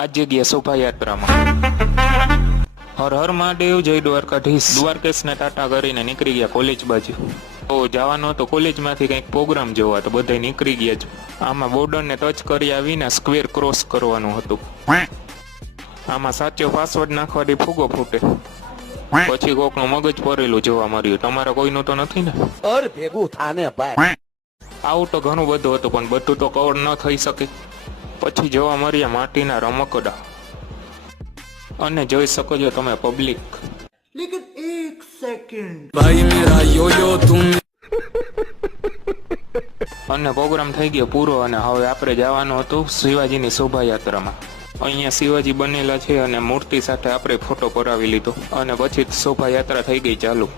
આ જગ્યા શોભાયાત્રામાં હર હર મહાદેવ, જય દ્વારકાધીશ. દ્વારકેશને ટાટા કરીને નીકળી ગયા કોલેજ બાજુ. તો જવાનો હતો કોલેજમાંથી કંઈક પ્રોગ્રામ જોવા, તો બધા નીકળી ગયા છે. આમાં બોર્ડરને ટચ કરી આવીને સ્ક્વેર ક્રોસ કરવાનું હતું. આમાં સાચો પાસવર્ડ નાખવાથી ફૂગો ફૂટે. પછી કોકનું મગજ ભરેલું જોવા મળ્યું. તમારે કોઈનું તો નથી ને? ભેગું થાને ભાઈ. આવું તો ઘણું બધું હતું, પણ બધું તો કવર ન થઈ શકે. પછી જોવા મળ્યા માટીના રમકડા, અને જોઈ શકો છો તમે પબ્લિક. લેકિન એક સેકન્ડ ભાઈ મેરા યોયો તુમ. અને પ્રોગ્રામ થઈ ગયો પૂરો, અને હવે આપણે જવાનું હતું શિવાજીની શોભાયાત્રામાં. અહીંયા શિવાજી બનેલા છે, અને મૂર્તિ સાથે આપણે ફોટો પડાવી લીધો, અને પછી શોભાયાત્રા થઈ ગઈ ચાલુ.